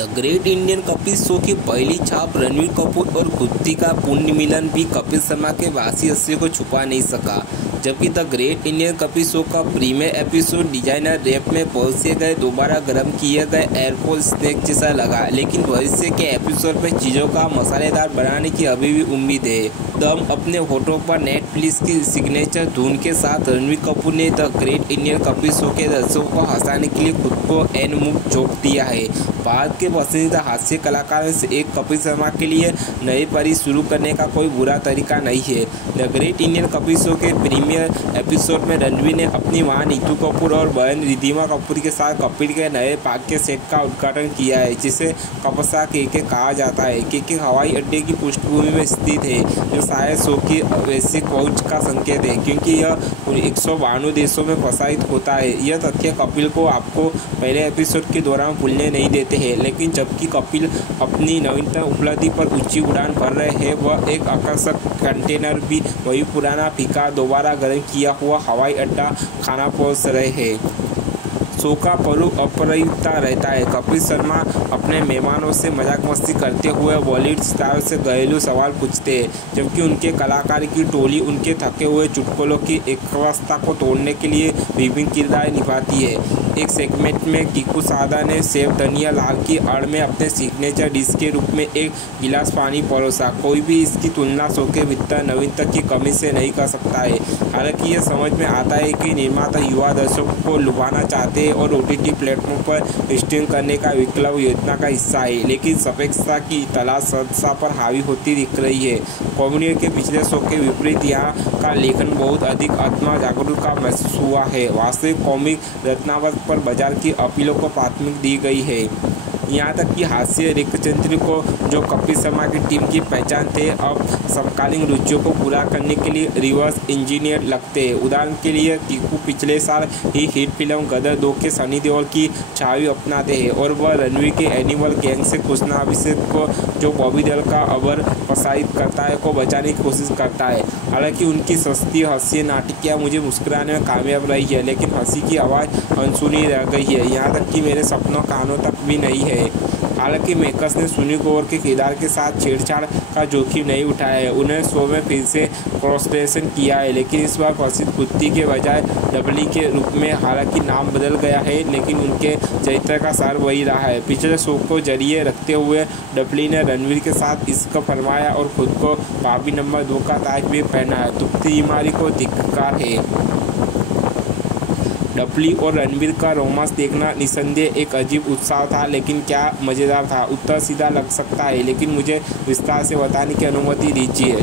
The great Indian Kapil show की पहली छाप रणबीर कपूर और कृति का पुण्य मिलन भी कपिल शर्मा के वासी हास्य को छुपा नहीं सका। जबकि the great Indian Kapil show का प्रीमियर एपिसोड डिजाइनर रैप में परोसे गए दोबारा गर्म किए गए एयरपोर्ट स्नैक जैसा लगा, लेकिन भविष्य के एपिसोड में चीज़ों का मसालेदार बनाने की अभी भी उम्मीद है। दम अपने होठों पर नेटफ्लिक्स की सिग्नेचर धुन के साथ रणबीर कपूर ने the great Indian Kapil show के दर्शकों को हंसाने के लिए खुद को एन मुख झोंक दिया है। भारत के पसंदीदा हास्य कलाकारों से एक कपिल शर्मा के लिए नई पारी शुरू करने का कोई बुरा तरीका नहीं है। The great Indian Kapil show के प्रीमियर एपिसोड में रणबीर ने अपनी मां नीतू कपूर और बहन रिद्धिमा कपूर के साथ कपिल के नए पार्क के सेट का उद्घाटन किया है, जिसे कपसा केके कहा जाता है। केके हवाई अड्डे की पृष्ठभूमि में स्थित है, जो शायद शो की वैश्विक पहुंच का संकेत है, क्योंकि यह 192 देशों में प्रसारित होता है। यह तथ्य कपिल को आपको पहले एपिसोड के दौरान भूलने नहीं देते हैं, लेकिन जबकि कपिल अपनी नवीनतम उपलब्धि पर ऊंची उड़ान भर रहे हैं, वह एक आकर्षक कंटेनर भी वही पुराना फीका दोबारा गर्म किया हुआ हवाई अड्डा खाना परोस रहे हैं। शो का पहलू अपरिता रहता है। कपिल शर्मा अपने मेहमानों से मजाक मस्ती करते हुए बॉलीवुड स्टार से घरेलू सवाल पूछते हैं, जबकि उनके कलाकार की टोली उनके थके हुए चुटकुलों की एकवस्था को तोड़ने के लिए विभिन्न किरदार निभाती है। एक सेगमेंट में कीकू सादा ने सेव धनिया लाल की आड़ में अपने सिग्नेचर डिश के रूप में एक गिलास पानी परोसा। कोई भी इसकी तुलना शो के भीतर नवीनता की कमी से नहीं कर सकता है। हालांकि यह समझ में आता है कि निर्माता युवा दर्शकों को लुभाना चाहते हैं और OTT प्लेटफॉर्म पर स्ट्रीम करने का विकल्प योजना का हिस्सा है, लेकिन सापेक्षता की तलाश सदस्यता पर हावी होती दिख रही है। कॉमेडी के पिछले शो के विपरीत यहाँ का लेखन बहुत अधिक आत्मा जागरूक का महसूस हुआ है। वास्तविक कॉमिक रचनात्मकता पर बाजार की अपीलों को प्राथमिकता दी गई है। यहाँ तक कि हास्य रेखाचित्र को जो कपिल शर्मा की टीम की पहचान थे, अब समकालीन रुचियों को पूरा करने के लिए रिवर्स इंजीनियर लगते हैं। उदाहरण के लिए कीकू पिछले साल ही हिट फिल्म गदर 2 के सनी देओल की छवि अपनाते हैं और वह रणवीर के एनिमल गैंग से कृष्णा अभिषेक को, जो बॉबी देओल का अबर प्रसारित करता है, को बचाने की कोशिश करता है। हालांकि उनकी सस्ती हास्य नाटिकियाँ मुझे मुस्कुराने में कामयाब रही है, लेकिन हंसी की आवाज़ अनसुनी रह गई है। यहाँ तक कि मेरे सपनों कानों तक भी नहीं है। हालांकि मेकर्स ने सुनी ग्रोवर के किरदार के साथ छेड़छाड़ का जोखिम नहीं उठाया है। उन्हें शो में फिर से क्रॉसड्रेसिंग किया है, लेकिन इस बार प्रसिद्ध कुत्ती के बजाय डबली के रूप में। हालांकि नाम बदल गया है, लेकिन उनके चरित्र का सार वही रहा है। पिछले शो को जरिए रखते हुए डबली ने रणवीर के साथ इश्क फरमाया और खुद को भाभी नंबर 2 का ताज भी पहना है। तुप्ती बीमारी को धिक्कार है। डबली और रणबीर का रोमांस देखना निस्संदेह एक अजीब उत्साह था, लेकिन क्या मज़ेदार था? उत्तर सीधा लग सकता है, लेकिन मुझे विस्तार से बताने की अनुमति दीजिए।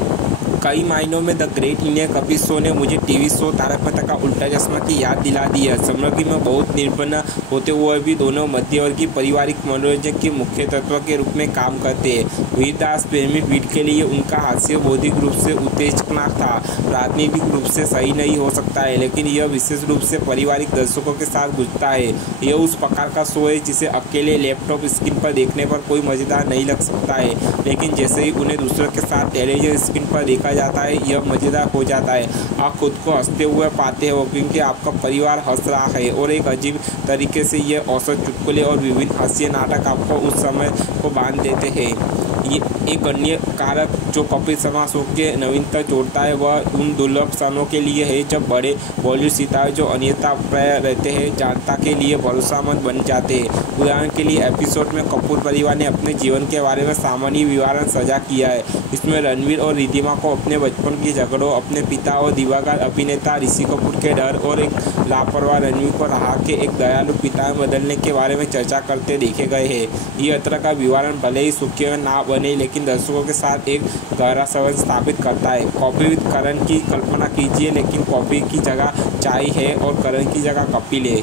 कई मायनों में the great Indian Kapil show ने मुझे टीवी शो तारक मेहता का उल्टा चश्मा की याद दिला दी है। सामग्री में बहुत निर्भर होते हुए भी दोनों मध्यवर्गीय पारिवारिक मनोरंजन के मुख्य तत्व के रूप में काम करते हैं। वीरदास प्रेमी पीढ़ी के लिए उनका हास्य बौद्धिक रूप से उत्तेजनात्मक था, राजनीतिक रूप से सही नहीं हो सकता है, लेकिन यह विशेष रूप से पारिवारिक दर्शकों के साथ गुजरता है। यह उस प्रकार का शो है जिसे अकेले लैपटॉप स्क्रीन पर देखने पर कोई मज़ेदार नहीं लग सकता है, लेकिन जैसे ही उन्हें दूसरों के साथ टेलीविजन स्क्रीन पर देखा जाता है, यह मज़ेदार हो जाता है। आप खुद को हंसते हुए पाते हो क्योंकि आपका परिवार हंस रहा है, और एक अजीब तरीके से ये औसत चुटकुले और विभिन्न हास्य नाटक आपको उस समय को बांध देते हैं। ये एक अन्य कारक जो कपिल शर्मा शो के नवीनता जोड़ता है, वह उन दुर्लभ क्षणों के लिए है जब बड़े बॉलीवुड सितारे जो अन्यथा प्राय रहते हैं, जनता के लिए भरोसामंद बन जाते हैं। उदाहरण के लिए एपिसोड में कपूर परिवार ने अपने जीवन के बारे में सामान्य विवरण साझा किया है। इसमें रणबीर और रिद्धिमा को अपने बचपन की झगड़ों, अपने पिता और दिवंगत अभिनेता ऋषि कपूर के डर और एक लापरवाह रणबीर को रहा के एक दयालु पिता में बदलने के बारे में चर्चा करते देखे गए हैं। ये तरह का विवरण भले ही सुखी ना बने, लेकिन दर्शकों के साथ एक गहरा संबंध स्थापित करता है। कॉफी विद करण की कल्पना कीजिए, लेकिन कॉफी की जगह चाय है और करण की जगह कपिल है।